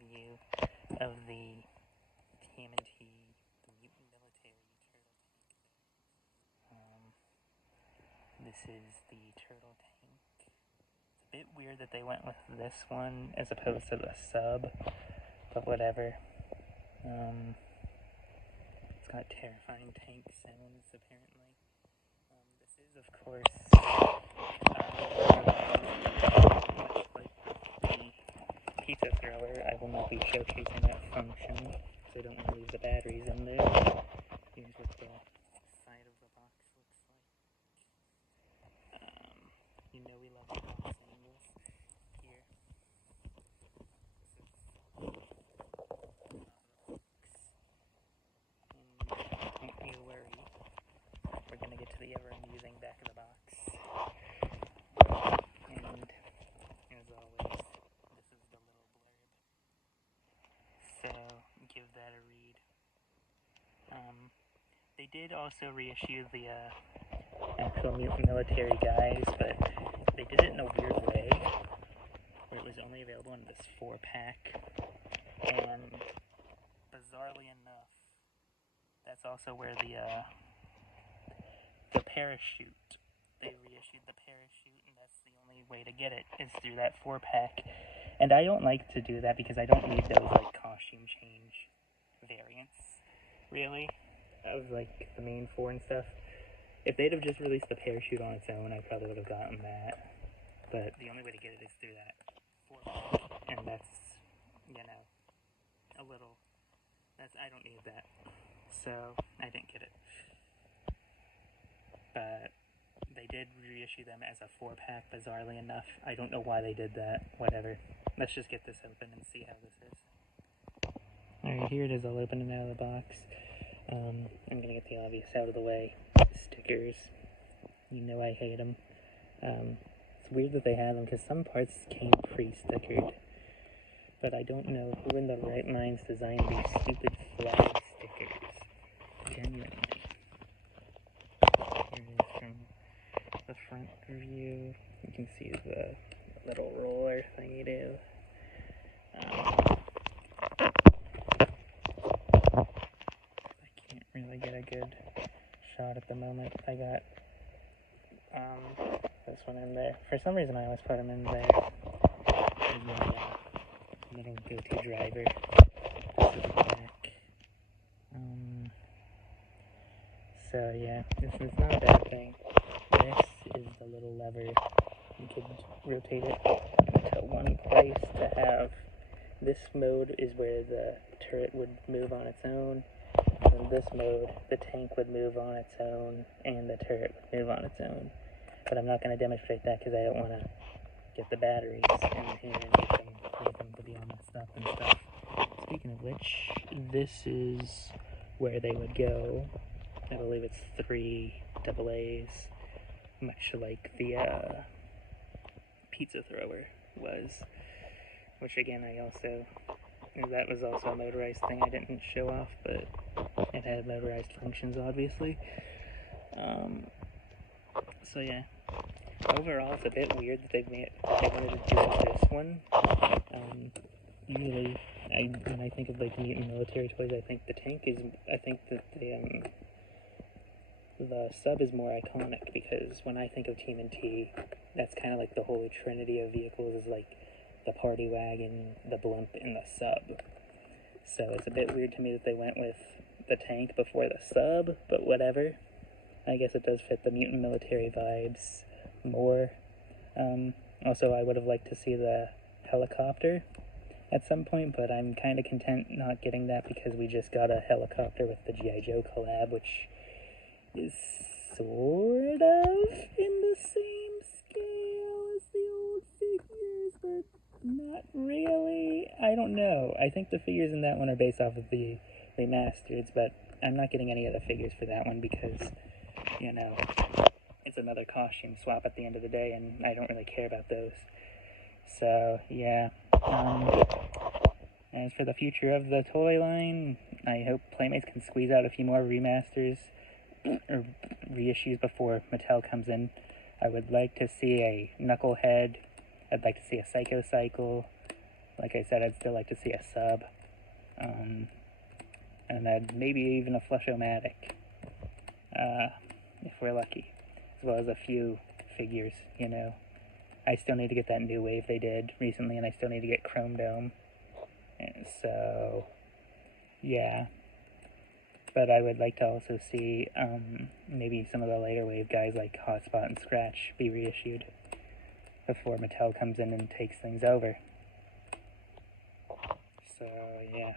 view of the TMNT, the Mutant Military Turtle Tank. This is the turtle tank. It's a bit weird that they went with this one as opposed to the sub, but whatever. It's got terrifying tank sounds, apparently. This is, of course, much like the pizza thrower. I will not be showcasing that function, so I don't want to leave the batteries in there. Here's what the side of the box looks like. You know we love the box angles. Here. And don't you worry, we're going to get to the ever-amusing back of the box. And, as always, this is the little blurb. So, give that a read. They did also reissue the actual Mutant Military guys, but they did it in a weird way, where it was only available in this 4-pack, and bizarrely enough, that's also where the parachute, they reissued the parachute, and that's the only way to get it, is through that 4-pack, and I don't like to do that because I don't need those, like, costume change variants, really, of, like, the main 4 and stuff. If they'd have just released the parachute on its own, I probably would have gotten that, but the only way to get it is through that 4-pack, and that's, you know, a little, I don't need that, so I didn't get it. But they did reissue them as a 4-pack, bizarrely enough. I don't know why they did that. Whatever. Let's just get this open and see how this is. Alright, here it is all open and out of the box. I'm gonna get the obvious out of the way. Stickers. You know I hate them. It's weird that they have them, because some parts came pre-stickered. But I don't know who in the right minds designed these stupid flag stickers. Genuinely. Here it is from the front view. You can see the little roller thingy do. I can't really get a good shot at the moment. I got this one in there. For some reason I always put them in there. And then, little go-to driver. This is the back. So yeah, this is not a bad thing. This is the little lever. You could rotate it to one place to have. This mode is where the turret would move on its own. And in this mode, the tank would move on its own, and the turret would move on its own. But I'm not going to demonstrate that because I don't want to get the batteries in here and make them to be all messed up and stuff. Speaking of which, this is where they would go. I believe it's 3 AA's, much like the pizza thrower was. Which again, that was also a motorized thing I didn't show off, but it had motorized functions, obviously. So yeah. Overall, it's a bit weird that they wanted to do this one. Usually, when I think of like Mutant Military toys, I think that the sub is more iconic, because when I think of TMNT, that's kind of like the holy trinity of vehicles, is like the Party Wagon, the blimp, and the sub. So it's a bit weird to me that they went with the tank before the sub, but whatever. I guess it does fit the Mutant Military vibes more. Also, I would have liked to see the helicopter at some point, but I'm kind of content not getting that because we just got a helicopter with the G.I. Joe collab, which is sort of in the same scale as the old figures, but not really. I don't know. I think the figures in that one are based off of the remasters, but I'm not getting any of the figures for that one because, you know, it's another costume swap at the end of the day, and I don't really care about those. So, yeah. As for the future of the toy line, I hope Playmates can squeeze out a few more remasters or reissues before Mattel comes in. I would like to see a Knucklehead. I'd like to see a Psycho Cycle. Like I said, I'd still like to see a sub. And then maybe even a Flush-O-Matic, if we're lucky, as well as a few figures, you know. I still need to get that new wave they did recently, and I still need to get Chrome Dome. And so, yeah. But I would like to also see maybe some of the later wave guys like Hotspot and Scratch be reissued before Mattel comes in and takes things over. So, yeah.